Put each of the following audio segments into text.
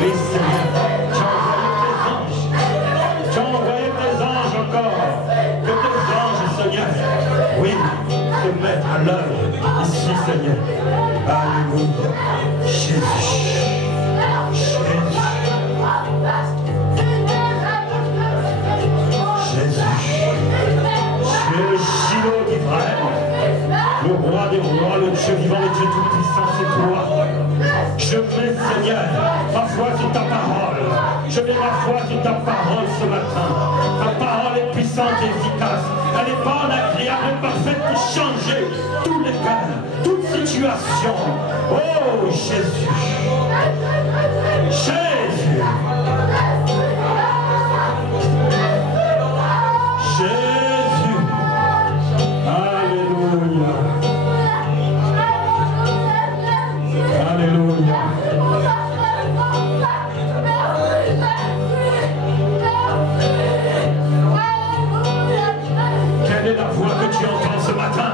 Oui, Seigneur. Tu as envoyé tes anges encore. Que tes anges, Seigneur, oui, se mettent à l'œuvre ici, Seigneur. Alléluia. Jésus. Le roi des rois, le Dieu vivant, le Dieu tout-puissant, c'est toi. Je mets, Seigneur, ma foi sur ta parole. Je mets ma foi sur ta parole ce matin. Ta parole est puissante et efficace. Elle est bonne, agréable et parfaite pour changer tous les cœurs, toute situation. Oh, Jésus. Jésus. Jésus. Alléluia. Alléluia. Quelle est la voix que tu entends ce matin?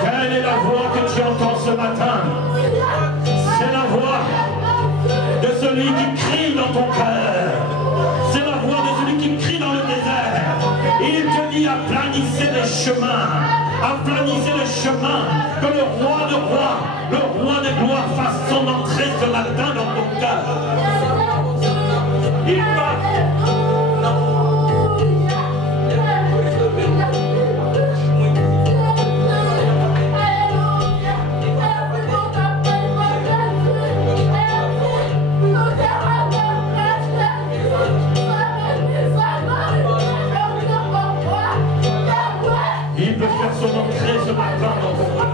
Quelle est la voix que tu entends ce matin? C'est la voix de celui qui crie dans ton cœur. C'est la voix de celui qui crie dans le désert. Il te dit aplanissez les chemins. Aplanissez les chemins. Que le roi de rois, le roi de gloire fasse son entrée ce matin dans ton cœur. Il va. Il peut faire son entrée ce matin dans ton cœur.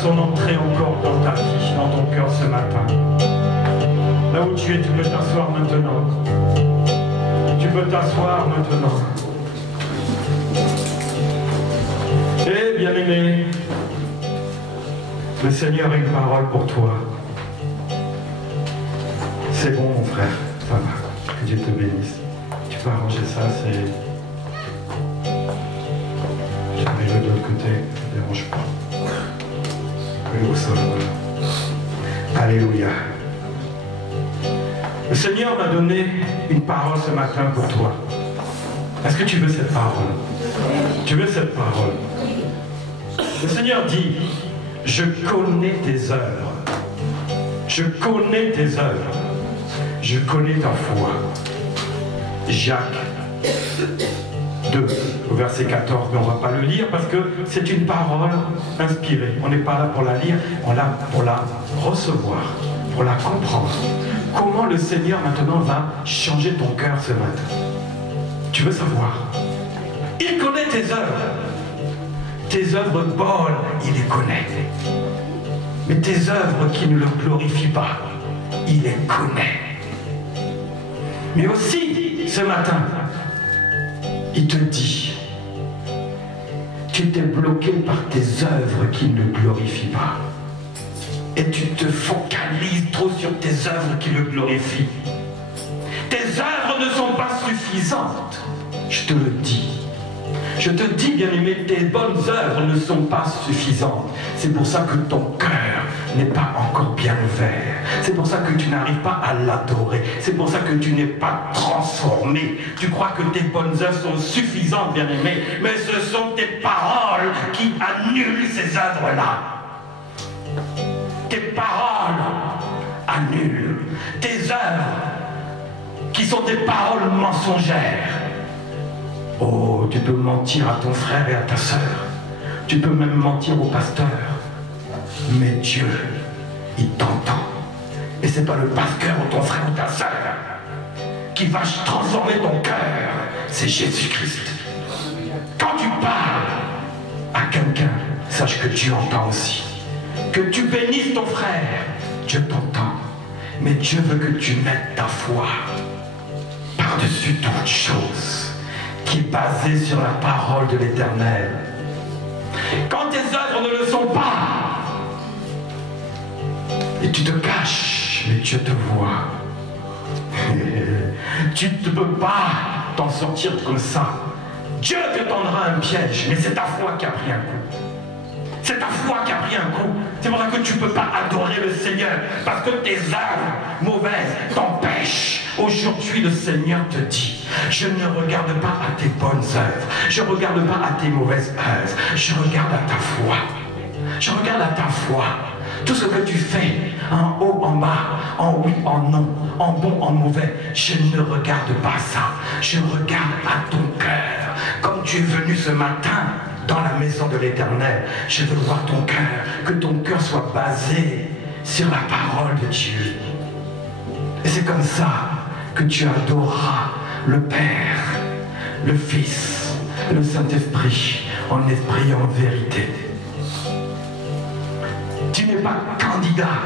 Son entrée encore dans ta vie, dans ton cœur ce matin. Là où tu es, tu peux t'asseoir maintenant. Tu peux t'asseoir maintenant. Et bien-aimé, le Seigneur a une parole pour toi. C'est bon mon frère, ça va. Que Dieu te bénisse. Tu peux arranger ça, c'est... J'arrive de l'autre côté, ça ne dérange pas. Au sol, voilà. Alléluia. Le Seigneur m'a donné une parole ce matin pour toi. Est-ce que tu veux cette parole? Tu veux cette parole? Le Seigneur dit, je connais tes œuvres. Je connais tes œuvres. Je connais ta foi. Jacques 2, au verset 14, mais on ne va pas le lire parce que c'est une parole inspirée. On n'est pas là pour la lire, on est là pour la recevoir, pour la comprendre. Comment le Seigneur maintenant va changer ton cœur ce matin? Tu veux savoir? Il connaît tes œuvres. Tes œuvres bonnes, il les connaît. Mais tes œuvres qui ne le glorifient pas, il les connaît. Mais aussi, ce matin, il te dit, tu t'es bloqué par tes œuvres qui ne le glorifient pas. Et tu te focalises trop sur tes œuvres qui le glorifient. Tes œuvres ne sont pas suffisantes, je te le dis. Je te dis, bien-aimé, tes bonnes œuvres ne sont pas suffisantes. C'est pour ça que ton cœur n'est pas encore bien ouvert. C'est pour ça que tu n'arrives pas à l'adorer. C'est pour ça que tu n'es pas transformé. Tu crois que tes bonnes œuvres sont suffisantes, bien-aimé, mais ce sont tes paroles qui annulent ces œuvres-là. Tes paroles annulent. Tes œuvres qui sont des paroles mensongères. Oh, tu peux mentir à ton frère et à ta sœur. Tu peux même mentir au pasteur. Mais Dieu, il t'entend. Et c'est pas le pasteur ou ton frère ou ta sœur qui va transformer ton cœur. C'est Jésus-Christ. Quand tu parles à quelqu'un, sache que Dieu entend aussi. Que tu bénisses ton frère, Dieu t'entend. Mais Dieu veut que tu mettes ta foi par-dessus toute chose qui est basée sur la parole de l'Éternel. Quand tes œuvres ne le sont pas, et tu te caches, mais Dieu te voit. Tu ne peux pas t'en sortir comme ça. Dieu te tendra un piège, mais c'est ta foi qui a pris un coup. C'est ta foi qui a pris un coup. C'est pour ça que tu ne peux pas adorer le Seigneur, parce que tes œuvres mauvaises t'empêchent. Aujourd'hui, le Seigneur te dit, je ne regarde pas à tes bonnes œuvres, je ne regarde pas à tes mauvaises œuvres, je regarde à ta foi. Je regarde à ta foi. Tout ce que tu fais, en haut, en bas, en oui, en non, en bon, en mauvais, je ne regarde pas ça. Je regarde à ton cœur. Comme tu es venu ce matin dans la maison de l'Éternel, je veux voir ton cœur, que ton cœur soit basé sur la parole de Dieu. Et c'est comme ça que tu adoreras le Père, le Fils, le Saint-Esprit, en esprit et en vérité. Tu n'es pas candidat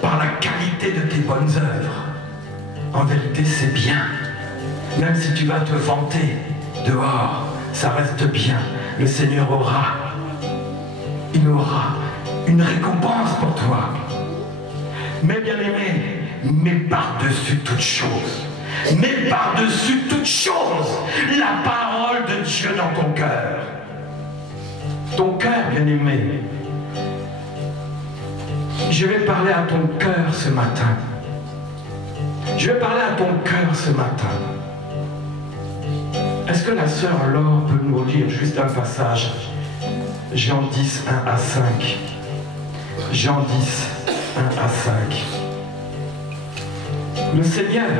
par la qualité de tes bonnes œuvres. En vérité, c'est bien. Même si tu vas te vanter dehors, ça reste bien. Le Seigneur il aura une récompense pour toi. Mais bien aimé, mets par-dessus toute chose. Mets par-dessus toute chose la parole de Dieu dans ton cœur. Ton cœur, bien aimé. Je vais parler à ton cœur ce matin. Je vais parler à ton cœur ce matin. Est-ce que la sœur Laure peut nous lire juste un passage? Jean 10, 1 à 5. Jean 10, 1 à 5. Le Seigneur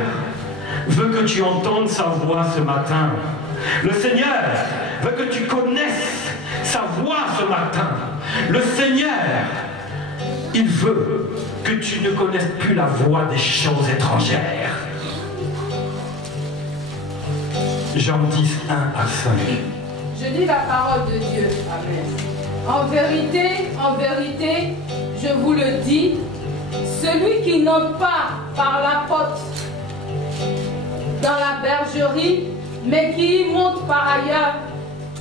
veut que tu entendes sa voix ce matin. Le Seigneur veut que tu connaisses sa voix ce matin. Le Seigneur, il veut que tu ne connaisses plus la voix des choses étrangères. Jean 10, 1 à 5. Je lis la parole de Dieu. Amen. En vérité, je vous le dis, celui qui n'entre pas par la porte dans la bergerie, mais qui y monte par ailleurs,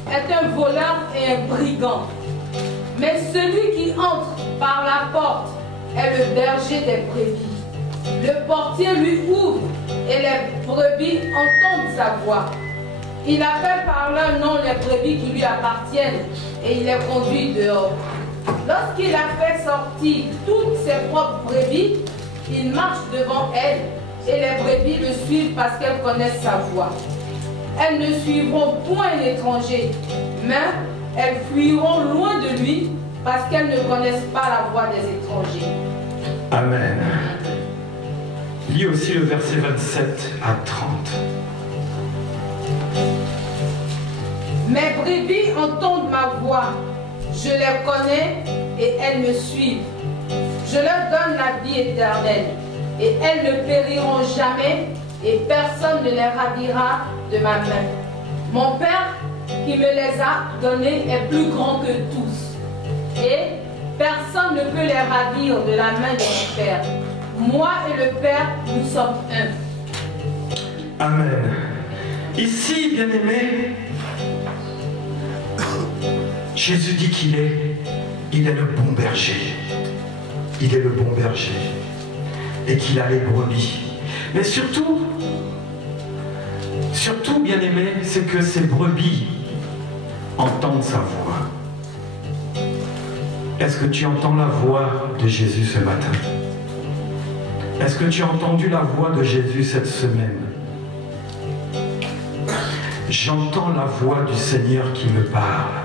est un voleur et un brigand. Mais celui qui entre par la porte est le berger des brebis. Le portier lui ouvre et les brebis entendent sa voix. Il appelle par leur nom les brebis qui lui appartiennent et il les conduit dehors. Lorsqu'il a fait sortir toutes ses propres brebis, il marche devant elles et les brebis le suivent parce qu'elles connaissent sa voix. Elles ne suivront point l'étranger, mais elles fuiront loin de lui parce qu'elles ne connaissent pas la voix des étrangers. Amen. Lis aussi le verset 27 à 30. Mes brebis entendent ma voix, je les connais et elles me suivent. Je leur donne la vie éternelle et elles ne périront jamais et personne ne les ravira de ma main. Mon Père qui me les a donnés est plus grand que tous et personne ne peut les ravir de la main de mon Père. Moi et le Père, nous sommes un. Amen. Ici, bien-aimé, Jésus dit qu'il est le bon berger. Il est le bon berger. Et qu'il a les brebis. Mais surtout, bien-aimé, c'est que ces brebis entendent sa voix. Est-ce que tu entends la voix de Jésus ce matin? Est-ce que tu as entendu la voix de Jésus cette semaine? J'entends la voix du Seigneur qui me parle.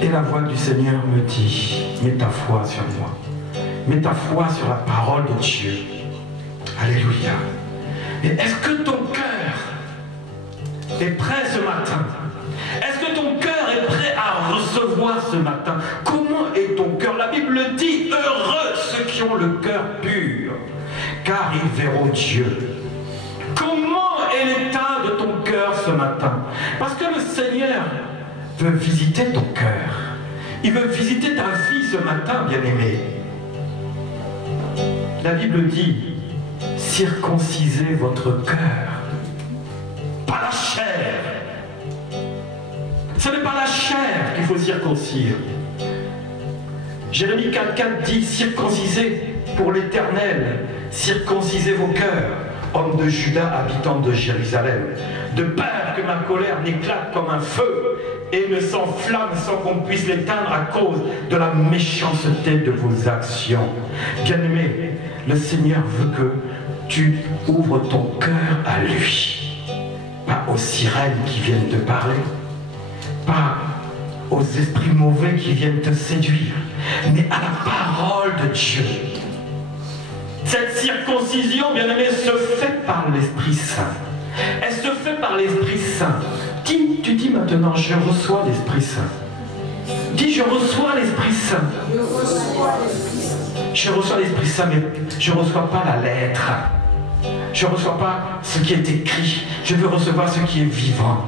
Et la voix du Seigneur me dit, mets ta foi sur moi. Mets ta foi sur la parole de Dieu. Alléluia. Et est-ce que ton cœur est prêt ce matin? Est-ce que ton cœur est prêt à recevoir ce matin? Comment es-tu le cœur pur, car ils verront Dieu. Comment est l'état de ton cœur ce matin? Parce que le Seigneur veut visiter ton cœur. Il veut visiter ta vie ce matin, bien-aimé. La Bible dit, circoncisez votre cœur, pas la chair. Ce n'est pas la chair qu'il faut circoncire. Jérémie 4,4 dit, circoncisez pour l'Éternel, circoncisez vos cœurs, hommes de Juda, habitants de Jérusalem, de peur que ma colère n'éclate comme un feu et ne s'enflamme sans qu'on puisse l'éteindre à cause de la méchanceté de vos actions. Bien-aimé, le Seigneur veut que tu ouvres ton cœur à lui, pas aux sirènes qui viennent te parler, pas aux esprits mauvais qui viennent te séduire, mais à la parole de Dieu. Cette circoncision, bien-aimé, se fait par l'Esprit Saint. Elle se fait par l'Esprit Saint. Tu dis maintenant, je reçois l'Esprit Saint. Dis, je reçois l'Esprit Saint. Je reçois l'Esprit Saint, mais je ne reçois pas la lettre. Je ne reçois pas ce qui est écrit. Je veux recevoir ce qui est vivant.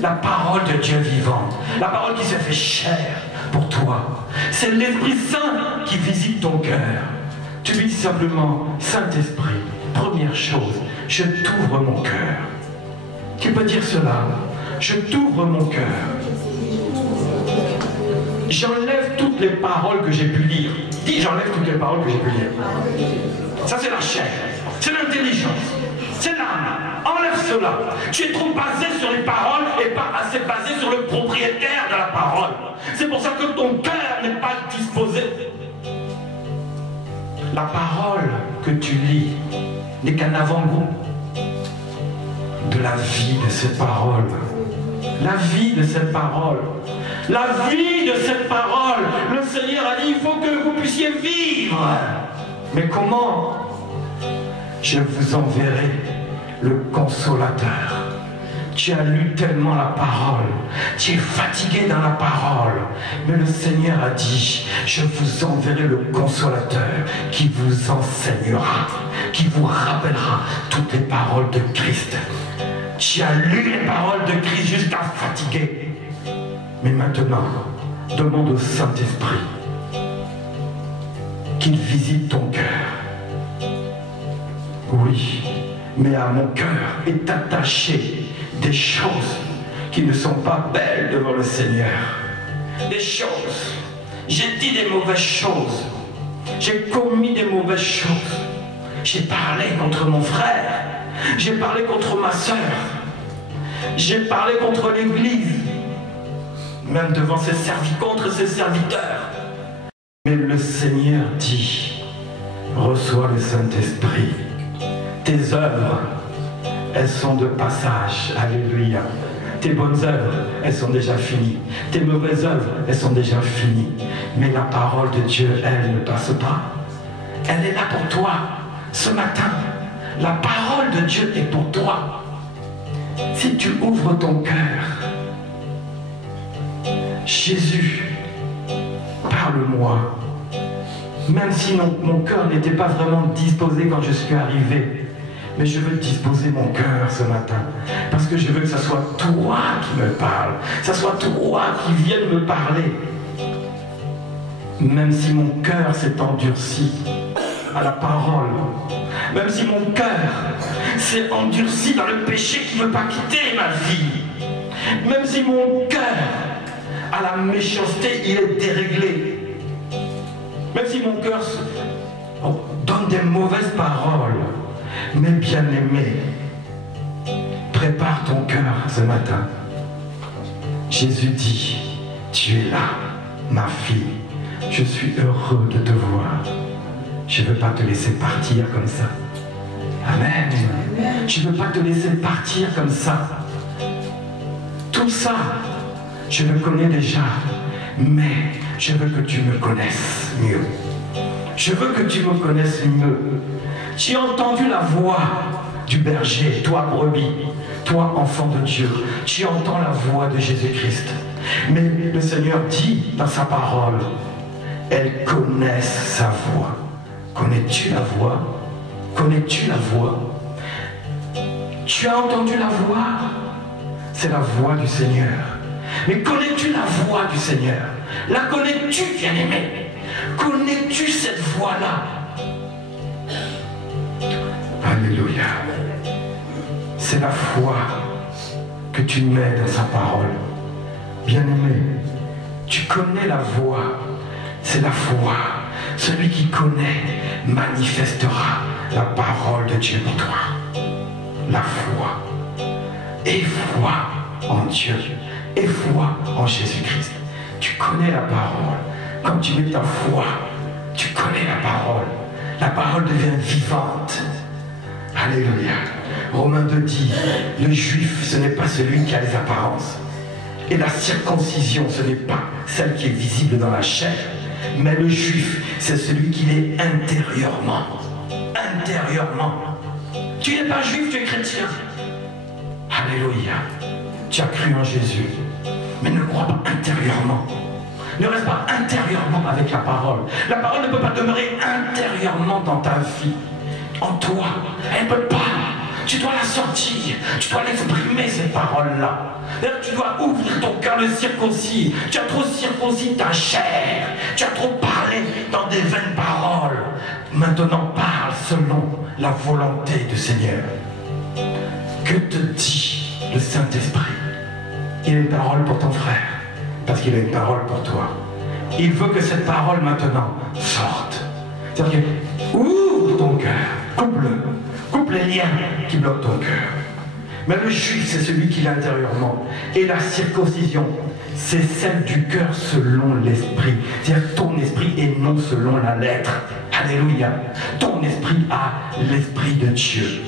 La parole de Dieu vivante. La parole qui se fait chair pour toi. C'est l'Esprit Saint qui visite ton cœur. Tu lui dis simplement, Saint-Esprit, première chose, je t'ouvre mon cœur. Tu peux dire cela, je t'ouvre mon cœur. J'enlève toutes les paroles que j'ai pu lire. Dis, j'enlève toutes les paroles que j'ai pu lire. Ça, c'est la chair, c'est l'intelligence, c'est l'âme. Enlève cela. Tu es trop basé sur les paroles et pas assez basé sur le propriétaire de la parole. C'est pour ça que ton cœur n'est pas disposé. La parole que tu lis n'est qu'un avant-goût de la vie de cette parole. La vie de cette parole. La vie de cette parole. Le Seigneur a dit, il faut que vous puissiez vivre. Mais comment? Je vous enverrai le consolateur. Tu as lu tellement la parole, tu es fatigué dans la parole, mais le Seigneur a dit, je vous enverrai le consolateur qui vous enseignera, qui vous rappellera toutes les paroles de Christ. Tu as lu les paroles de Christ jusqu'à fatiguer, mais maintenant, demande au Saint-Esprit qu'il visite ton cœur. Oui, mais à mon cœur est attaché des choses qui ne sont pas belles devant le Seigneur. Des choses. J'ai dit des mauvaises choses. J'ai commis des mauvaises choses. J'ai parlé contre mon frère. J'ai parlé contre ma soeur. J'ai parlé contre l'Église. Même devant contre ses serviteurs. Mais le Seigneur dit, reçois le Saint-Esprit. Tes œuvres, elles sont de passage. Alléluia. Tes bonnes œuvres, elles sont déjà finies. Tes mauvaises œuvres, elles sont déjà finies. Mais la parole de Dieu, elle ne passe pas. Elle est là pour toi. Ce matin, la parole de Dieu est pour toi. Si tu ouvres ton cœur, Jésus, parle-moi. Même si mon cœur n'était pas vraiment disposé quand je suis arrivé, mais je veux disposer mon cœur ce matin, parce que je veux que ce soit toi qui me parle, que ce soit toi qui vienne me parler. Même si mon cœur s'est endurci à la parole, même si mon cœur s'est endurci dans le péché qui ne veut pas quitter ma vie, même si mon cœur à la méchanceté, il est déréglé, même si mon cœur donne des mauvaises paroles, mais bien-aimé, prépare ton cœur ce matin. Jésus dit, tu es là, ma fille, je suis heureux de te voir. Je ne veux pas te laisser partir comme ça. Amen. Je ne veux pas te laisser partir comme ça. Tout ça, je le connais déjà, mais je veux que tu me connaisses mieux. Je veux que tu me connaisses mieux. Tu as entendu la voix du berger, toi brebis, toi enfant de Dieu. Tu entends la voix de Jésus-Christ. Mais le Seigneur dit dans sa parole, elles connaissent sa voix. Connais-tu la voix? Connais-tu la voix? Tu as entendu la voix? C'est la voix du Seigneur. Mais connais-tu la voix du Seigneur? La connais-tu, bien-aimé? Connais-tu cette voix-là? Alléluia. C'est la foi que tu mets dans sa parole. Bien-aimé, tu connais la voix. C'est la foi. Celui qui connaît manifestera la parole de Dieu pour toi. La foi. Et foi en Dieu. Et foi en Jésus-Christ. Tu connais la parole. Comme tu mets ta foi, tu connais la parole. La parole devient vivante. Alléluia. Romains 2 dit, le juif, ce n'est pas celui qui a les apparences. Et la circoncision, ce n'est pas celle qui est visible dans la chair. Mais le juif, c'est celui qui est intérieurement. Intérieurement. Tu n'es pas juif, tu es chrétien. Alléluia. Tu as cru en Jésus. Mais ne crois pas intérieurement. Ne reste pas intérieurement avec la parole. La parole ne peut pas demeurer intérieurement dans ta vie. En toi. Elle ne peut pas. Tu dois la sortir. Tu dois l'exprimer, cette parole-là. D'ailleurs, tu dois ouvrir ton cœur, le circoncis. Tu as trop circoncis ta chair. Tu as trop parlé dans des vaines paroles. Maintenant, parle selon la volonté du Seigneur. Que te dit le Saint-Esprit? Il a une parole pour ton frère, parce qu'il a une parole pour toi. Il veut que cette parole maintenant sorte. C'est-à-dire que ouvre ton cœur, coupe-le, coupe les liens qui bloquent ton cœur. Mais le juif, c'est celui qui est intérieurement. Et la circoncision, c'est celle du cœur selon l'esprit. C'est-à-dire ton esprit et non selon la lettre. Alléluia. Ton esprit a l'esprit de Dieu.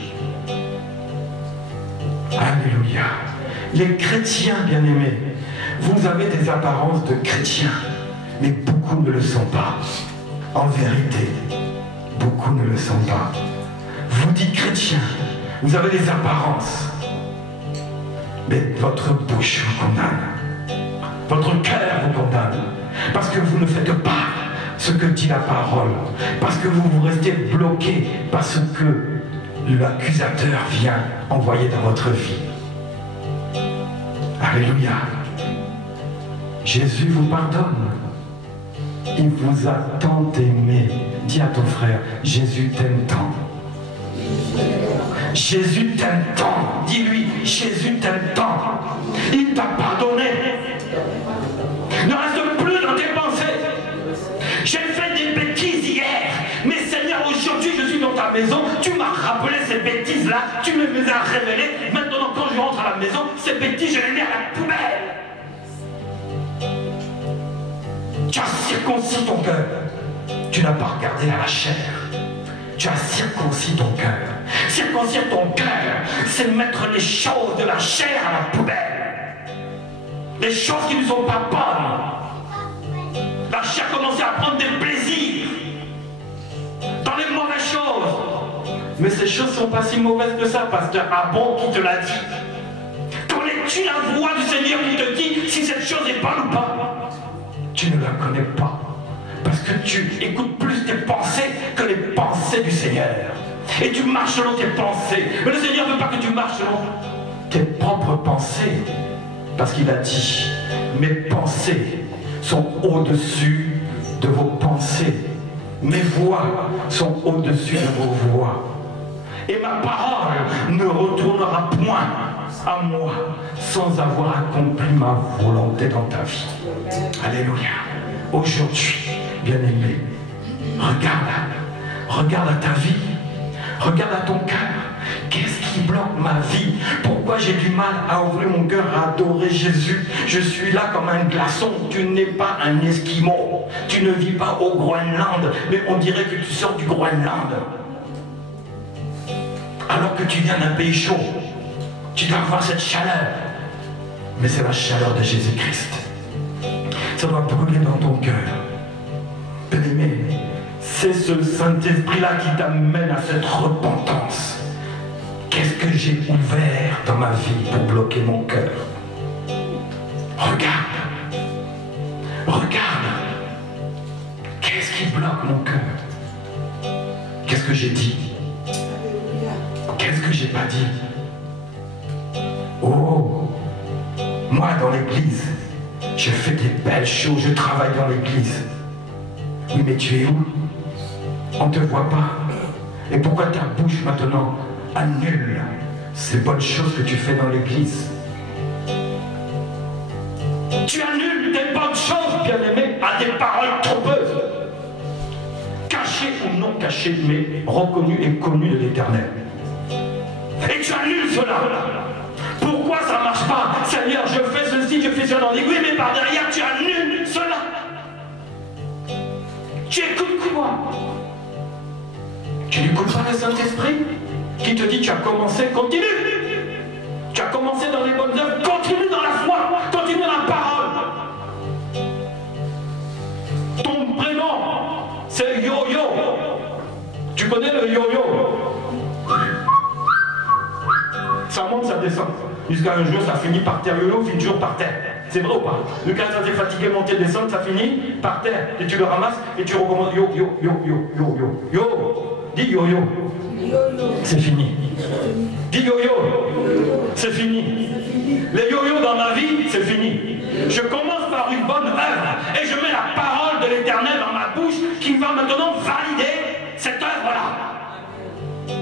Alléluia. Les chrétiens bien-aimés, vous avez des apparences de chrétiens, mais beaucoup ne le sont pas. En vérité, beaucoup ne le sont pas. Vous dites chrétien, vous avez des apparences, mais votre bouche vous condamne. Votre cœur vous condamne. Parce que vous ne faites pas ce que dit la parole. Parce que vous restez bloqué par ce que l'accusateur vient envoyer dans votre vie. Alléluia. Jésus vous pardonne. Il vous a tant aimé. Dis à ton frère, Jésus t'aime tant. Jésus t'aime tant. Dis-lui, Jésus t'aime tant. Il t'a pardonné. Ne reste plus dans tes pensées. J'ai fait des bêtises hier, mais Seigneur, aujourd'hui je suis dans ta maison. Tu m'as rappelé ces bêtises-là. Tu me les as révélées. Maintenant, quand je rentre à la maison, ces bêtises, je les mets à la poubelle. Tu as circoncis ton cœur. Tu n'as pas regardé à la chair. Tu as circoncis ton cœur. Circoncire ton cœur, c'est mettre les choses de la chair à la poubelle. Les choses qui ne sont pas bonnes. La chair commençait à prendre des plaisirs dans les mauvaises choses. Mais ces choses ne sont pas si mauvaises que ça, pasteur. Ah bon, qui te l'a dit? Connais-tu la voix du Seigneur qui te dit si cette chose est bonne ou pas? Tu ne la connais pas. Parce que tu écoutes plus tes pensées que les pensées du Seigneur. Et tu marches selon tes pensées. Mais le Seigneur ne veut pas que tu marches selon tes propres pensées. Parce qu'il a dit, mes pensées sont au-dessus de vos pensées. Mes voix sont au-dessus de vos voix. Et ma parole ne retournera point à moi sans avoir accompli ma volonté dans ta vie. Alléluia. Aujourd'hui, bien-aimé, regarde à ta vie, regarde à ton cœur. Qu'est-ce qui bloque ma vie? Pourquoi j'ai du mal à ouvrir mon cœur à adorer Jésus? Je suis là comme un glaçon. Tu n'es pas un Esquimau. Tu ne vis pas au Groenland, mais on dirait que tu sors du Groenland. Alors que tu viens d'un pays chaud, tu dois avoir cette chaleur. Mais c'est la chaleur de Jésus-Christ. Ça doit brûler dans ton cœur. Bien-aimé, c'est ce Saint-Esprit-là qui t'amène à cette repentance. Qu'est-ce que j'ai ouvert dans ma vie pour bloquer mon cœur? Regarde. Regarde. Qu'est-ce qui bloque mon cœur? que j'ai dit? Qu'est-ce que j'ai pas dit? Oh, moi dans l'église, je fais des belles choses, je travaille dans l'église. Oui, mais tu es où? On ne te voit pas. Et pourquoi ta bouche maintenant annule ces bonnes choses que tu fais dans l'église? Tu annules des bonnes choses, bien-aimé, à des paroles trompeuses. Cachées ou non cachées, mais reconnues et connues de l'Éternel. Et tu annules cela. Pourquoi ça ne marche pas? Seigneur, je fais ceci, je fais cela dans l'église, mais par derrière, tu annules cela. Tu écoutes quoi? Tu n'écoutes pas le Saint-Esprit qui te dit tu as commencé, continue. Tu as commencé dans les bonnes œuvres, continue dans la foi, continue dans la parole. Ton prénom, c'est Yo-Yo. Tu connais le Yo-Yo? Ça monte, ça descend. Jusqu'à un jour, ça finit par terre. Yo-Yo finit toujours par terre. C'est vrai ou pas? Le cas, ça t'est fatigué, monter, descendre, ça finit par terre. Et tu le ramasses et tu recommences. Yo, yo, yo, yo, yo, yo. Yo. Dis yo-yo. C'est fini. Dis yo-yo. C'est fini. Les yo-yo dans ma vie, c'est fini. Je commence par une bonne œuvre et je mets la parole de l'Éternel dans ma bouche qui va maintenant valider cette œuvre-là.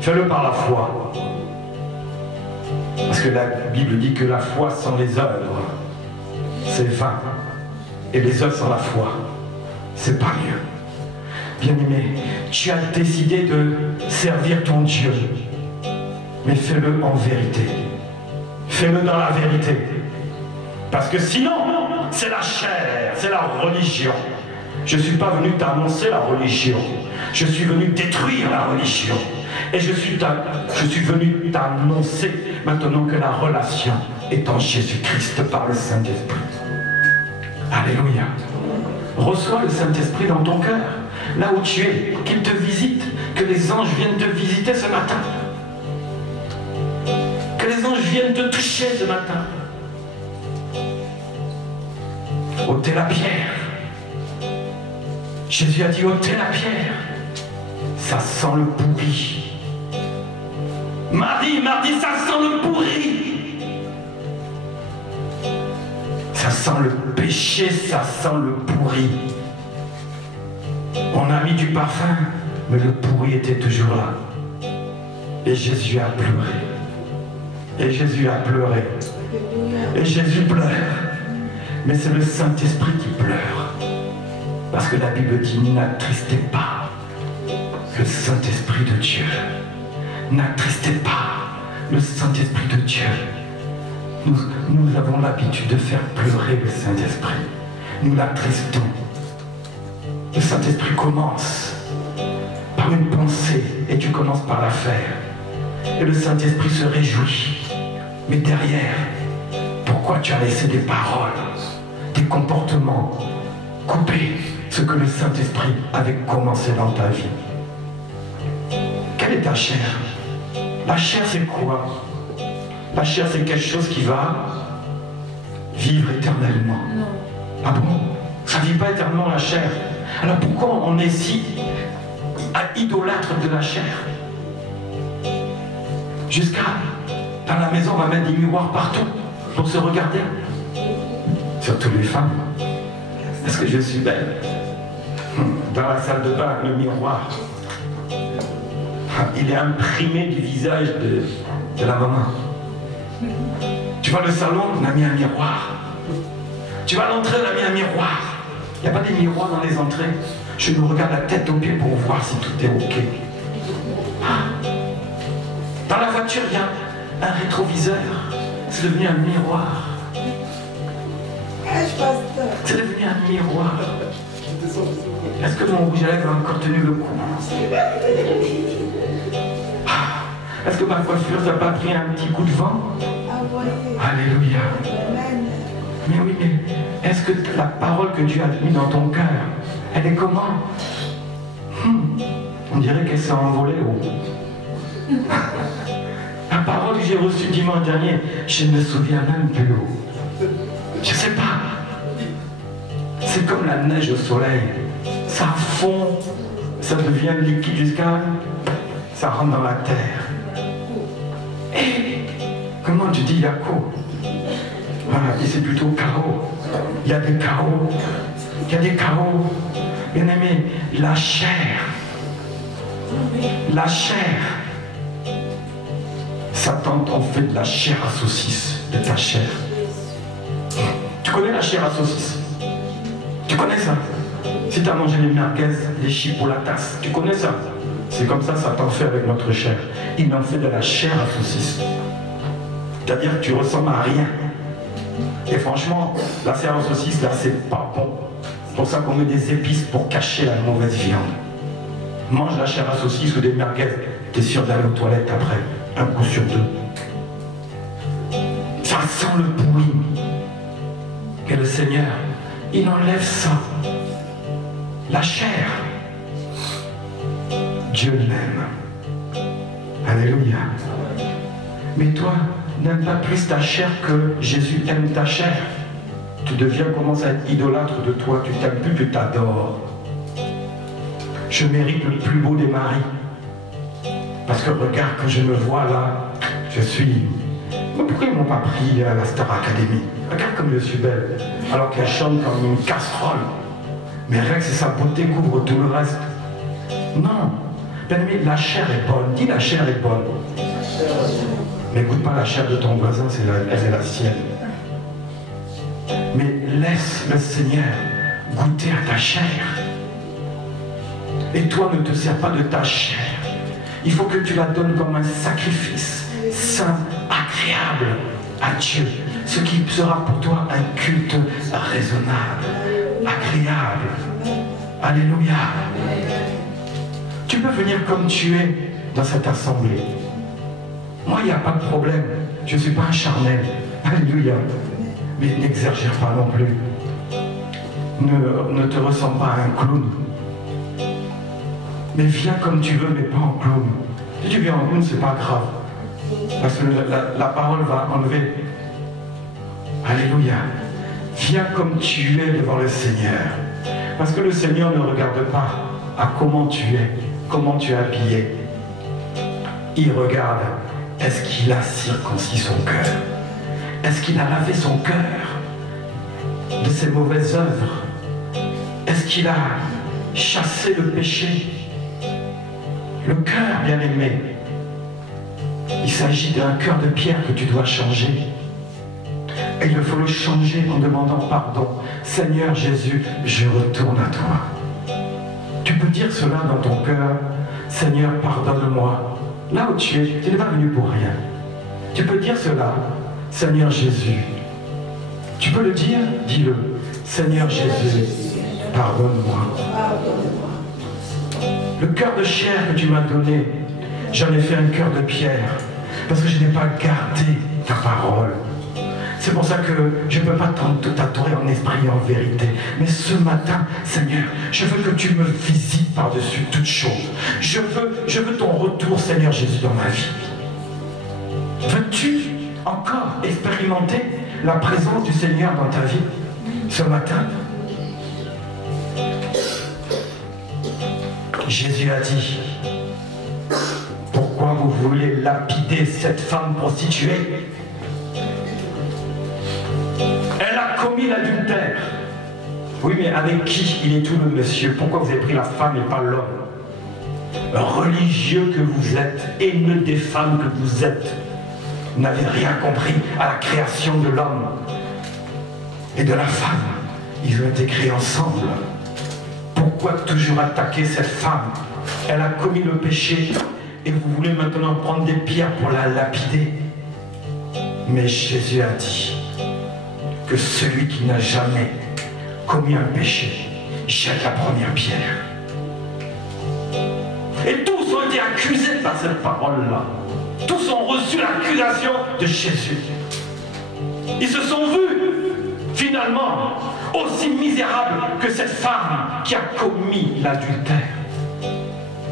Fais-le par la foi. Parce que la Bible dit que la foi sans les œuvres, c'est vain. Et les œuvres sans la foi, c'est pas mieux. Bien-aimé, tu as décidé de servir ton Dieu. Mais fais-le en vérité. Fais-le dans la vérité. Parce que sinon, c'est la chair, c'est la religion. Je ne suis pas venu t'annoncer la religion. Je suis venu détruire la religion. Et je suis venu t'annoncer maintenant que la relation est en Jésus-Christ par le Saint-Esprit. Alléluia. Reçois le Saint-Esprit dans ton cœur, là où tu es, qu'il te visite, que les anges viennent te visiter ce matin. Que les anges viennent te toucher ce matin. ôtez la pierre. Jésus a dit ôtez la pierre. Ça sent le pourri. Marie m'a dit ça sent le pourri. Ça sent le péché, ça sent le pourri. On a mis du parfum, mais le pourri était toujours là. Et Jésus a pleuré. Et Jésus a pleuré. Et Jésus pleure. Mais c'est le Saint-Esprit qui pleure. Parce que la Bible dit, n'attristez pas le Saint-Esprit de Dieu. N'attristez pas le Saint-Esprit de Dieu. Nous avons l'habitude de faire pleurer le Saint-Esprit. Nous l'attristons. Le Saint-Esprit commence par une pensée et tu commences par la faire. Et le Saint-Esprit se réjouit. Mais derrière, pourquoi tu as laissé des paroles, des comportements couper ce que le Saint-Esprit avait commencé dans ta vie? Quelle est ta chair? La chair, c'est quoi? La chair, c'est quelque chose qui va vivre éternellement. Non. Ah bon? Ça ne vit pas éternellement la chair. Alors pourquoi on est si idolâtre de la chair? Jusqu'à, dans la maison, on va mettre des miroirs partout pour se regarder. Surtout les femmes. Est-ce que je suis belle? Dans la salle de bain, le miroir, il est imprimé du visage de la maman. Tu vas au salon, on a mis un miroir. Tu vas à l'entrée, on a mis un miroir. Il n'y a pas des miroirs dans les entrées. Je me regarde la tête aux pieds pour voir si tout est OK. Dans la voiture, il y a un rétroviseur. C'est devenu un miroir. C'est devenu un miroir. Est-ce que mon rouge à lèvres a encore tenu le coup? Est-ce que ma coiffure n'a pas pris un petit coup de vent? Alléluia. Mais oui, mais est-ce que la parole que Dieu a mise dans ton cœur, elle est comment? On dirait qu'elle s'est envolée. La parole que j'ai reçue dimanche dernier, je ne me souviens même plus. Je ne sais pas. C'est comme la neige au soleil. Ça fond ça devient liquide jusqu'à... ça rentre dans la terre. Et comment tu dis Yako? Voilà, et c'est plutôt chaos. Il y a des chaos. Il y a des chaos. Bien aimé, la chair. La chair. Satan t'en fait de la chair à saucisse, de ta chair. Tu connais la chair à saucisse? Tu connais ça? Si tu as mangé les merguez, les chipolatas, tu connais ça? C'est comme ça Satan fait avec notre chair. Il en fait de la chair à saucisse. C'est-à-dire que tu ressembles à rien. Et franchement, la chair à saucisse, là, c'est pas bon. C'est pour ça qu'on met des épices pour cacher la mauvaise viande. Mange la chair à saucisse ou des merguez, t'es sûr d'aller aux toilettes après, un coup sur deux. Ça sent le pourri. Et le Seigneur, il enlève ça. La chair. Dieu l'aime. Alléluia. Mais toi, n'aime pas plus ta chair que Jésus aime ta chair. Tu commences à être idolâtre de toi, tu t'aimes plus, tu t'adores. Je mérite le plus beau des maris. Parce que regarde, quand je me vois là, je suis... Mais pourquoi ils ne m'ont pas pris à la Star Academy? Regarde comme je suis belle. Alors qu'elle chante comme une casserole. Mais rien que c'est sa beauté couvre tout le reste. Non. Bien aimé, la chair est bonne. Dis la chair est bonne. Mais goûte pas la chair de ton voisin, elle est la sienne. Mais laisse le Seigneur goûter à ta chair. Et toi, ne te sers pas de ta chair. Il faut que tu la donnes comme un sacrifice saint, agréable à Dieu. Ce qui sera pour toi un culte raisonnable, agréable. Alléluia. Tu peux venir comme tu es dans cette assemblée. Moi, il n'y a pas de problème. Je ne suis pas un charnel. Alléluia. Mais n'exagère pas non plus. Ne te ressens pas à un clown. Mais viens comme tu veux, mais pas en clown. Si tu viens en clown, c'est pas grave. Parce que la parole va enlever. Alléluia. Viens comme tu es devant le Seigneur. Parce que le Seigneur ne regarde pas à comment tu es, comment tu es habillé. Il regarde, est-ce qu'il a circoncis son cœur? Est-ce qu'il a lavé son cœur de ses mauvaises œuvres? Est-ce qu'il a chassé le péché? Le cœur, bien-aimé, il s'agit d'un cœur de pierre que tu dois changer. Et il faut le changer en demandant pardon. Seigneur Jésus, je retourne à toi. Tu peux dire cela dans ton cœur. Seigneur, pardonne-moi. Là où tu n'es pas venu pour rien. Tu peux dire cela. Seigneur Jésus. Tu peux le dire? Dis-le. Seigneur Jésus, pardonne-moi. Le cœur de chair que tu m'as donné, j'en ai fait un cœur de pierre. Parce que je n'ai pas gardé ta parole. C'est pour ça que je ne peux pas t'adorer en esprit et en vérité. Mais ce matin, Seigneur, je veux que tu me visites par-dessus toutes choses. Je veux ton retour, Seigneur Jésus, dans ma vie. Veux-tu encore expérimenter la présence du Seigneur dans ta vie ce matin? Jésus a dit, pourquoi vous voulez lapider cette femme prostituée? Elle a commis l'adultère. Oui, mais avec qui il est tout le monsieur? Pourquoi vous avez pris la femme et pas l'homme? Religieux que vous êtes, haineux des femmes que vous êtes, vous n'avez rien compris à la création de l'homme et de la femme. Ils ont été créés ensemble. Pourquoi toujours attaquer cette femme? Elle a commis le péché et vous voulez maintenant prendre des pierres pour la lapider. Mais Jésus a dit que celui qui n'a jamais commis un péché jette la première pierre. Et tous ont été accusés par cette parole-là. Tous ont reçu l'accusation de Jésus. Ils se sont vus finalement aussi misérables que cette femme qui a commis l'adultère.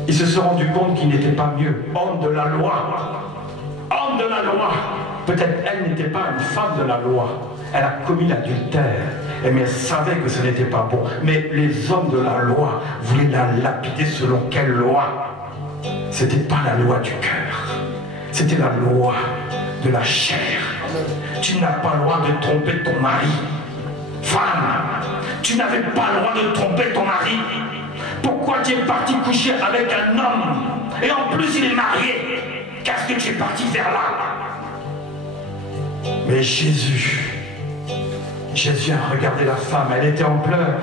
Ils se sont rendus compte qu'ils n'étaient pas mieux. Homme de la loi. Homme de la loi. Peut-être elle n'était pas une femme de la loi. Elle a commis l'adultère, mais elle savait que ce n'était pas bon. Mais les hommes de la loi voulaient la lapider selon quelle loi? Ce n'était pas la loi du cœur. C'était la loi de la chair. Tu n'as pas le droit de tromper ton mari. Femme, tu n'avais pas le droit de tromper ton mari. Pourquoi tu es parti coucher avec un homme? Et en plus il est marié. Qu'est-ce que tu es parti faire là? Mais Jésus a regardé la femme, elle était en pleurs.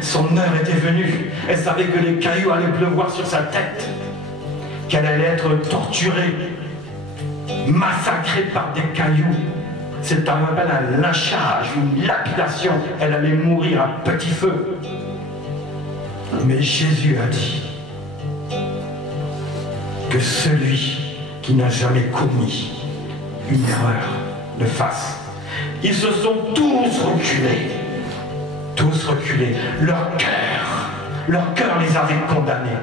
Son heure était venue. Elle savait que les cailloux allaient pleuvoir sur sa tête, qu'elle allait être torturée, massacrée par des cailloux. C'est un lynchage, une lapidation. Elle allait mourir à petit feu. Mais Jésus a dit que celui qui n'a jamais commis une erreur le fasse. Ils se sont tous reculés. Tous reculés. Leur cœur les avait condamnés.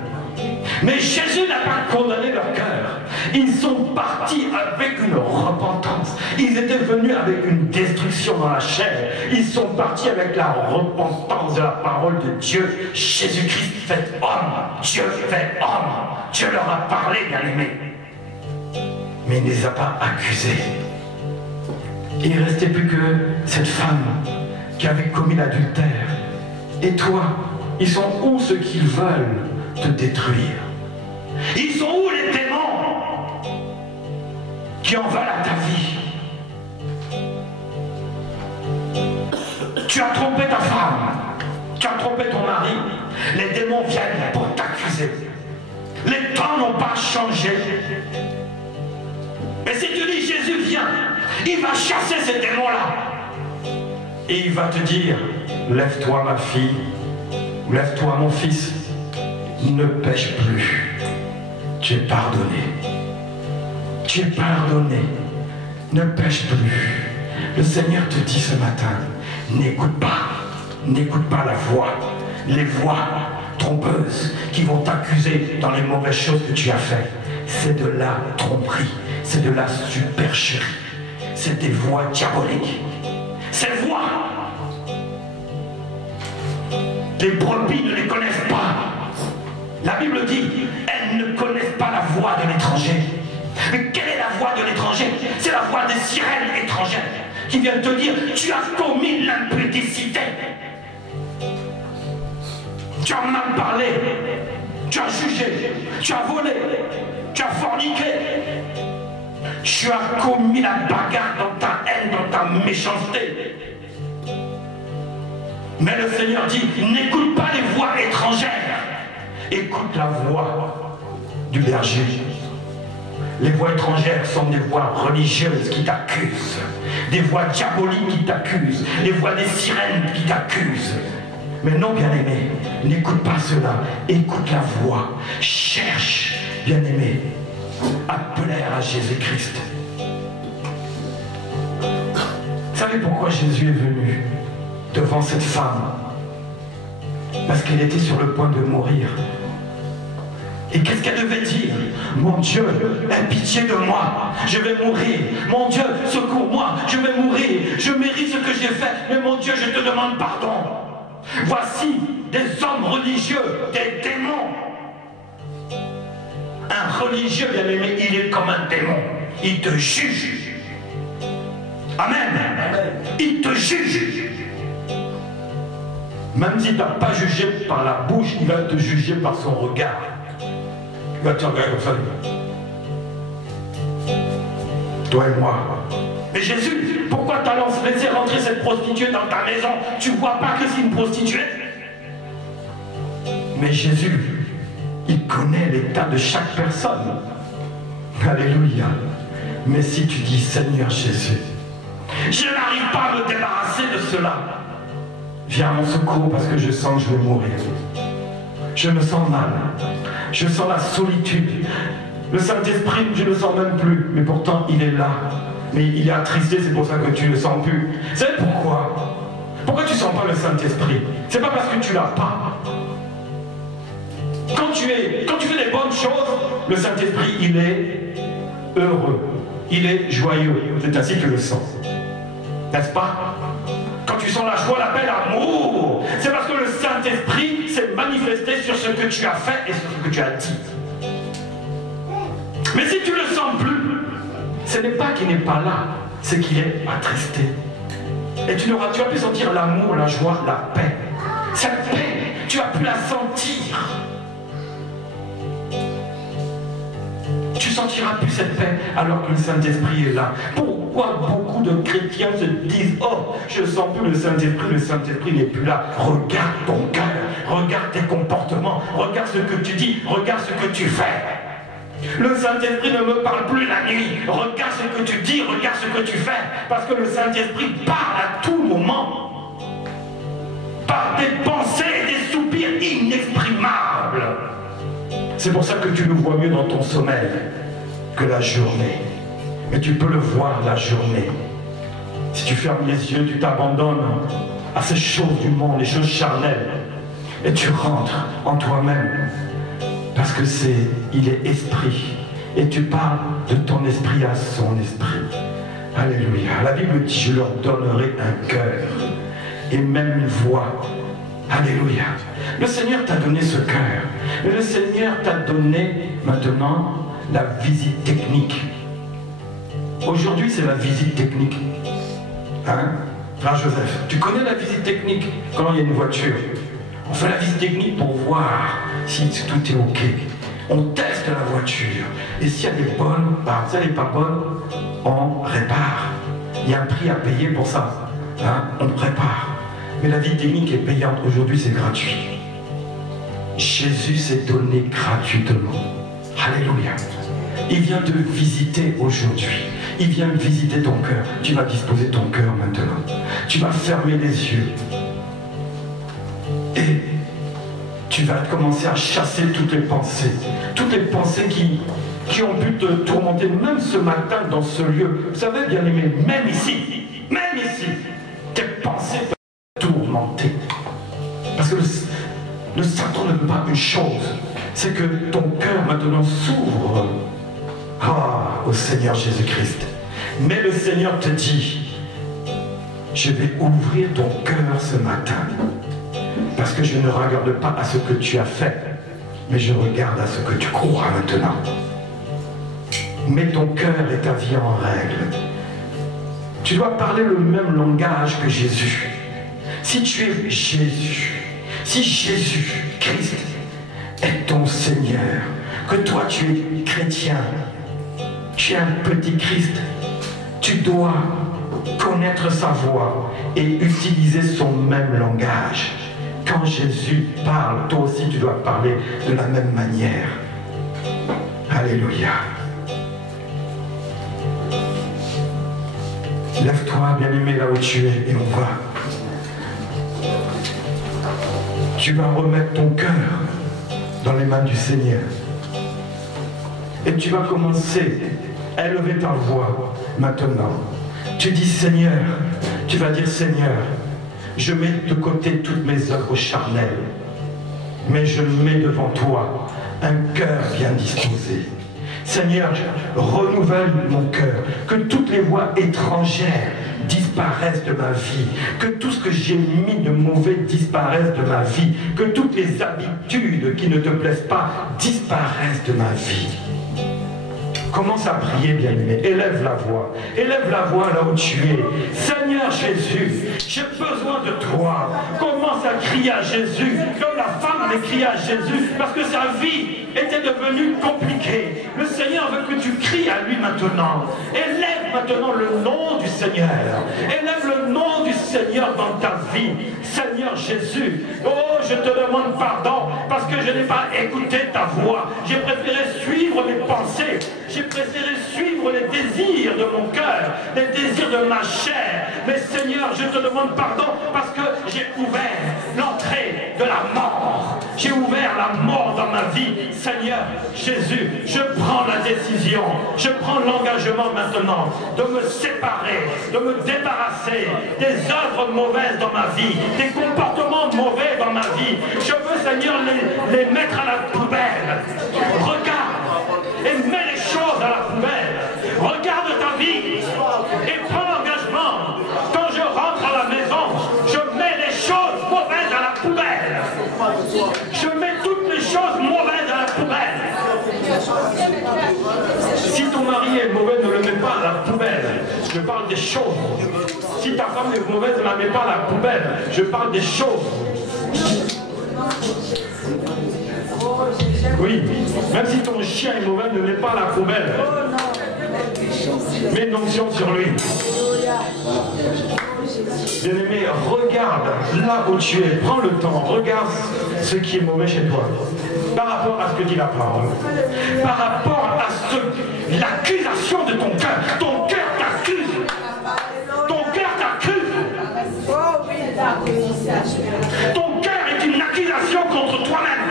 Mais Jésus n'a pas condamné leur cœur. Ils sont partis avec une repentance. Ils étaient venus avec une destruction dans la chair. Ils sont partis avec la repentance de la parole de Dieu. Jésus-Christ fait homme. Dieu fait homme. Dieu leur a parlé, bien-aimés. Mais il ne les a pas accusés. Il ne restait plus que cette femme qui avait commis l'adultère. Et toi, ils sont où ceux qui veulent te détruire? Ils sont où les démons qui en veulent à ta vie? Tu as trompé ta femme, tu as trompé ton mari, les démons viennent pour t'accuser. Les temps n'ont pas changé. Mais si tu dis Jésus vient, il va chasser ces démons-là. Et il va te dire, lève-toi ma fille, lève-toi mon fils, ne pêche plus. Tu es pardonné. Tu es pardonné. Ne pêche plus. Le Seigneur te dit ce matin, n'écoute pas la voix, les voix trompeuses qui vont t'accuser dans les mauvaises choses que tu as faites. C'est de la tromperie, c'est de la supercherie, c'est des voix diaboliques. Ces voix, les brebis ne les connaissent pas. La Bible dit, elles ne connaissent pas la voix de l'étranger. Mais quelle est la voix de l'étranger? C'est la voix des sirènes étrangères qui viennent te dire, tu as commis l'impudicité. Tu as mal parlé, tu as jugé, tu as volé, tu as forniqué. Tu as commis la bagarre dans ta haine, dans ta méchanceté. Mais le Seigneur dit, n'écoute pas les voix étrangères. Écoute la voix du berger. Les voix étrangères sont des voix religieuses qui t'accusent, des voix diaboliques qui t'accusent, les voix des sirènes qui t'accusent. Mais non, bien-aimé, n'écoute pas cela. Écoute la voix. Cherche, bien-aimé, à plaire à Jésus-Christ. Vous savez pourquoi Jésus est venu devant cette femme? Parce qu'elle était sur le point de mourir. Et qu'est-ce qu'elle devait dire? Mon Dieu, aie pitié de moi, je vais mourir. Mon Dieu, secours-moi, je vais mourir. Je mérite ce que j'ai fait, mais mon Dieu, je te demande pardon. Voici des hommes religieux, des démons. Un religieux, bien aimé, il est comme un démon. Il te juge. Amen. Il te juge. Même s'il ne t'a pas jugé par la bouche, il va te juger par son regard. Il va te regarder comme ça. Toi et moi. Mais Jésus, pourquoi t'as laissé rentrer cette prostituée dans ta maison? Tu ne vois pas que c'est une prostituée? Mais Jésus, il connaît l'état de chaque personne. Alléluia. Mais si tu dis, Seigneur Jésus, je n'arrive pas à me débarrasser de cela, viens à mon secours parce que je sens que je vais mourir. Je me sens mal. Je sens la solitude. Le Saint-Esprit, je ne le sens même plus. Mais pourtant, il est là. Mais il est attristé, c'est pour ça que tu ne le sens plus. Vous savez pourquoi? Pourquoi tu ne sens pas le Saint-Esprit? C'est pas parce que tu ne l'as pas. Quand tu fais des bonnes choses, le Saint-Esprit, il est heureux. il est joyeux. C'est ainsi que tu le sens. N'est-ce pas? Quand tu sens la joie, la paix, l'amour, c'est parce que le Saint-Esprit s'est manifesté sur ce que tu as fait et sur ce que tu as dit. Mais si tu ne le sens plus, ce n'est pas qu'il n'est pas là, c'est qu'il est attristé. Et tu vas plus sentir l'amour, la joie, la paix. Cette paix, tu vas plus la sentir. Tu sentiras plus cette paix alors que le Saint-Esprit est là. Pourquoi beaucoup de chrétiens se disent « Oh, je ne sens plus le Saint-Esprit n'est plus là. » Regarde ton cœur, regarde tes comportements, regarde ce que tu dis, regarde ce que tu fais. Le Saint-Esprit ne me parle plus la nuit. Regarde ce que tu dis, regarde ce que tu fais. Parce que le Saint-Esprit parle à tout moment. Par des pensées et des soupirs inexprimables. C'est pour ça que tu le vois mieux dans ton sommeil que la journée. Mais tu peux le voir la journée. Si tu fermes les yeux, tu t'abandonnes à ces choses du monde, les choses charnelles. Et tu rentres en toi-même. Parce que il est esprit. Et tu parles de ton esprit à son esprit. Alléluia. La Bible dit, je leur donnerai un cœur et même une voix. Alléluia. Le Seigneur t'a donné ce cœur. Et le Seigneur t'a donné maintenant la visite technique. Aujourd'hui, c'est la visite technique. Hein? Frère Joseph, tu connais la visite technique quand il y a une voiture? On fait la visite technique pour voir si tout est OK. On teste la voiture. Et si elle est bonne, si elle n'est pas bonne, on répare. Il y a un prix à payer pour ça. Hein? On prépare. Mais la visite technique est payante. Aujourd'hui, c'est gratuit. Jésus s'est donné gratuitement. Alléluia. Il vient te visiter aujourd'hui. Il vient visiter ton cœur. Tu vas disposer ton cœur maintenant. Tu vas fermer les yeux. Et tu vas commencer à chasser toutes les pensées qui ont pu te tourmenter, même ce matin dans ce lieu. Vous savez, bien aimé, même ici, tes pensées peuvent te tourmenter. Parce que le Satan ne veut pas une chose, c'est que ton cœur maintenant s'ouvre au Seigneur Jésus-Christ. Mais le Seigneur te dit, je vais ouvrir ton cœur ce matin. Parce que je ne regarde pas à ce que tu as fait, mais je regarde à ce que tu crois maintenant. Mets ton cœur et ta vie en règle. Tu dois parler le même langage que Jésus. Si tu es Jésus, si Jésus-Christ est ton Seigneur, que toi tu es chrétien, tu es un petit Christ, tu dois connaître sa voix et utiliser son même langage. Quand Jésus parle, toi aussi tu dois parler de la même manière. Alléluia. Lève-toi, bien-aimé, là où tu es, et on va. Tu vas remettre ton cœur dans les mains du Seigneur. Et tu vas commencer à élever ta voix maintenant. Tu dis Seigneur, tu vas dire Seigneur, je mets de côté toutes mes œuvres charnelles, mais je mets devant toi un cœur bien disposé. Seigneur, renouvelle mon cœur, que toutes les voies étrangères disparaissent de ma vie, que tout ce que j'ai mis de mauvais disparaisse de ma vie, que toutes les habitudes qui ne te plaisent pas disparaissent de ma vie. Commence à prier, bien-aimé. Élève la voix là où tu es. Seigneur Jésus, j'ai besoin de toi. Commence à crier à Jésus, comme la femme avait crié à Jésus, parce que sa vie était devenue compliquée. Le Seigneur veut que tu cries à lui maintenant. Élève maintenant le nom du Seigneur. Élève le nom du Seigneur dans ta vie. Seigneur Jésus, oh, je te demande pardon, parce que je n'ai pas écouté ta voix. J'ai préféré suivre mes pensées. J'ai préféré suivre les désirs de mon cœur, les désirs de ma chair. Mais Seigneur, je te demande pardon parce que j'ai ouvert l'entrée de la mort. J'ai ouvert la mort dans ma vie. Seigneur Jésus, je prends la décision, je prends l'engagement maintenant de me séparer, de me débarrasser des œuvres mauvaises dans ma vie, des comportements mauvais dans ma vie. Je veux, Seigneur, les mettre à la poubelle. Regarde et mets les choses à la poubelle. Regarde ta Je mets toutes les choses mauvaises à la poubelle. Si ton mari est mauvais, ne le mets pas à la poubelle. Je parle des choses. Si ta femme est mauvaise, ne la mets pas à la poubelle. Je parle des choses. Oui, même si ton chien est mauvais, ne le mets pas à la poubelle. Mets une onction sur lui. Bien-aimé, regarde là où tu es. Prends le temps, regarde ce qui est mauvais chez toi. Par rapport à ce que dit la parole. Par rapport à l'accusation de ton cœur. Ton cœur t'accuse. Ton cœur t'accuse. Ton cœur est une accusation contre toi-même.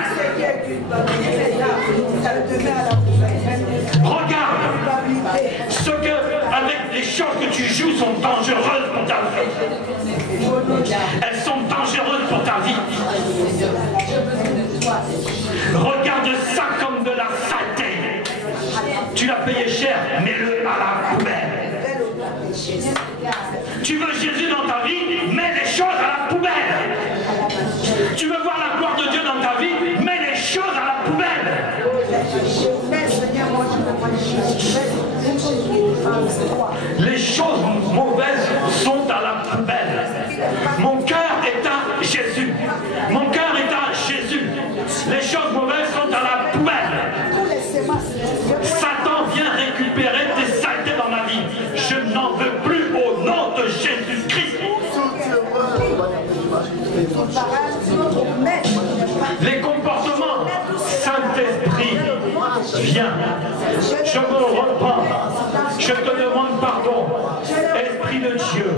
Regarde ce que, avec les choses que tu joues, sont dangereuses pour ta vie. Elles sont dangereuses pour ta vie. Regarde ça comme de la saleté. Tu l'as payé cher, mets-le à la poubelle. Tu veux Jésus dans ta vie, mets les choses à la poubelle. Tu veux voir la gloire de Dieu dans ta vie, mets les choses à la poubelle. Les choses mauvaises sont à la poubelle. Mon cœur est à Jésus. Mon cœur est à Jésus. Les choses mauvaises sont à la poubelle. Satan vient récupérer tes saletés dans ma vie. Je n'en veux plus au nom de Jésus-Christ. Les comportements, Saint-Esprit, viens. Je me repens. Je te demande pardon. Esprit de Dieu,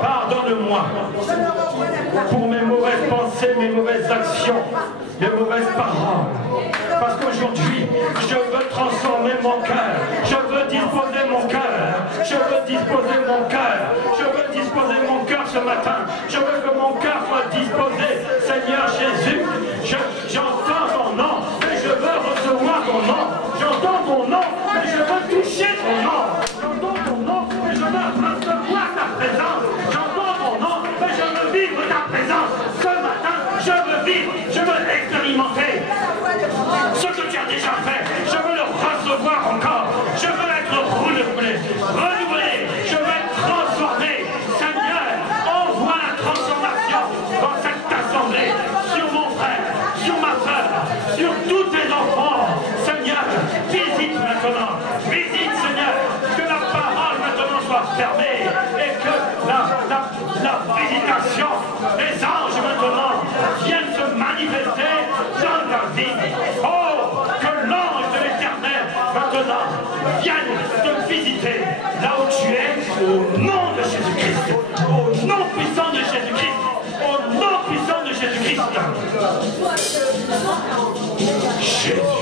pardonne-moi pour mes mauvaises pensées, mes mauvaises actions, mes mauvaises paroles. Parce qu'aujourd'hui, je veux transformer mon cœur. Je veux disposer mon cœur. Je veux disposer mon cœur. Je veux disposer mon cœur ce matin. Je veux que mon cœur soit disposé. Seigneur Jésus, j'entends ton nom, mais je veux recevoir ton nom. J'entends ton nom, mais je veux toucher ton nom. J'entends ton nom, mais je veux recevoir ta présence. J'entends ton nom, mais je veux vivre ta présence. Ce matin, je veux vivre, je veux expérimenter ce que tu as déjà fait. Je veux le recevoir encore. Je veux être renouvelé. Je veux être transformé. Seigneur, envoie la transformation dans cette assemblée, sur mon frère, sur ma soeur, sur tous tes enfants. Seigneur, visite maintenant. Visite, Seigneur, que la parole maintenant soit fermée et que la visitation des anges maintenant vienne se manifester dans ta vie. Oh, que l'ange de l'Éternel maintenant vienne te visiter là où tu es, au nom de Jésus-Christ, au nom puissant de Jésus-Christ, au nom puissant de Jésus-Christ. Jésus.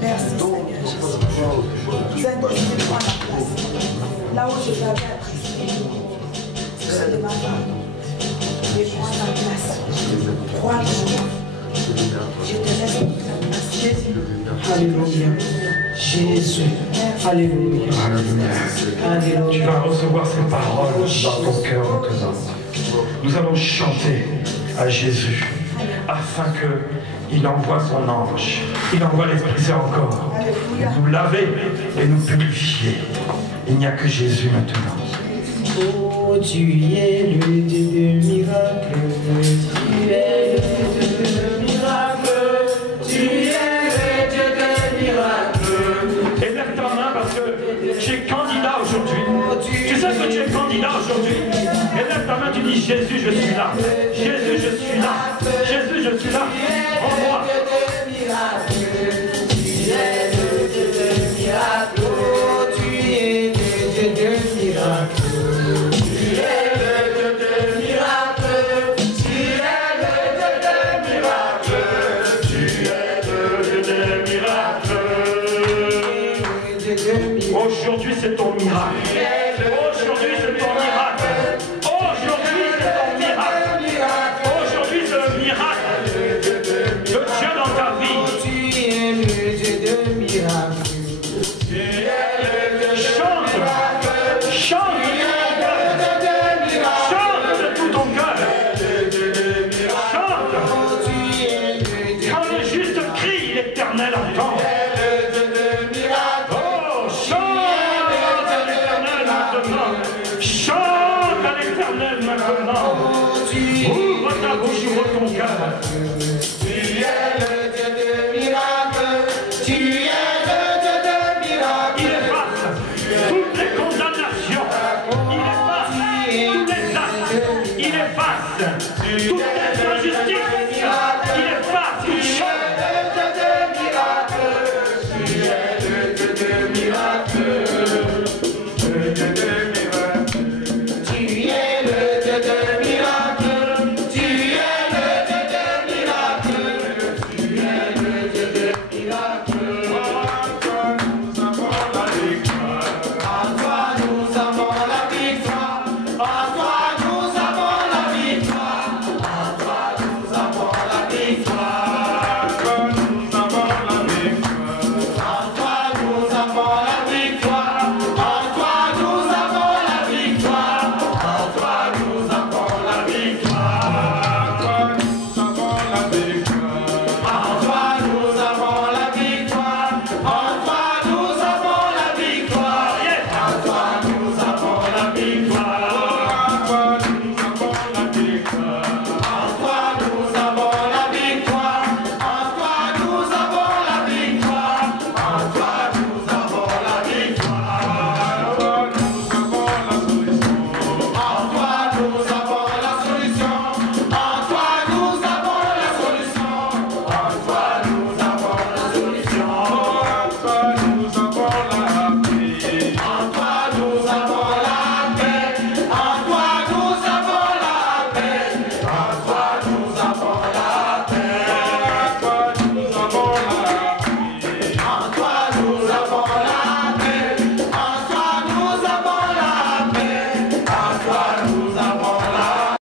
Merci Seigneur Jésus. Saint-Esprit, prends la place. Là où je t'avais attristé, c'est de ma femme. Et prends la place. Crois-moi. Je te laisse prendre la place. Alléluia. Jésus. Alléluia. Alléluia. Tu vas recevoir ces paroles dans ton cœur maintenant. Nous allons chanter à Jésus afin qu'il envoie son ange. Il envoie l'Esprit Saint encore. Nous laver et nous purifier. Il n'y a que Jésus maintenant. Oh, tu es le Dieu de miracles. Tu es le Dieu de miracles. Tu es le Dieu de miracles. Et lève ta main parce que tu es candidat aujourd'hui. Tu sais que tu es candidat aujourd'hui. Et lève ta main, tu dis Jésus, je suis là. Jésus, je suis là. Jésus, je suis là. Envoie. Aujourd'hui, c'est ton miracle. Aujourd'hui, c'est ton miracle. Aujourd'hui, c'est ton miracle. Ouvre ta bouche, ouvre ton cœur. Tu es le Dieu de miracles. Tu es le Dieu de miracles. Il efface toutes les condamnations. Il efface tous les actes. Il efface toutes les injustices.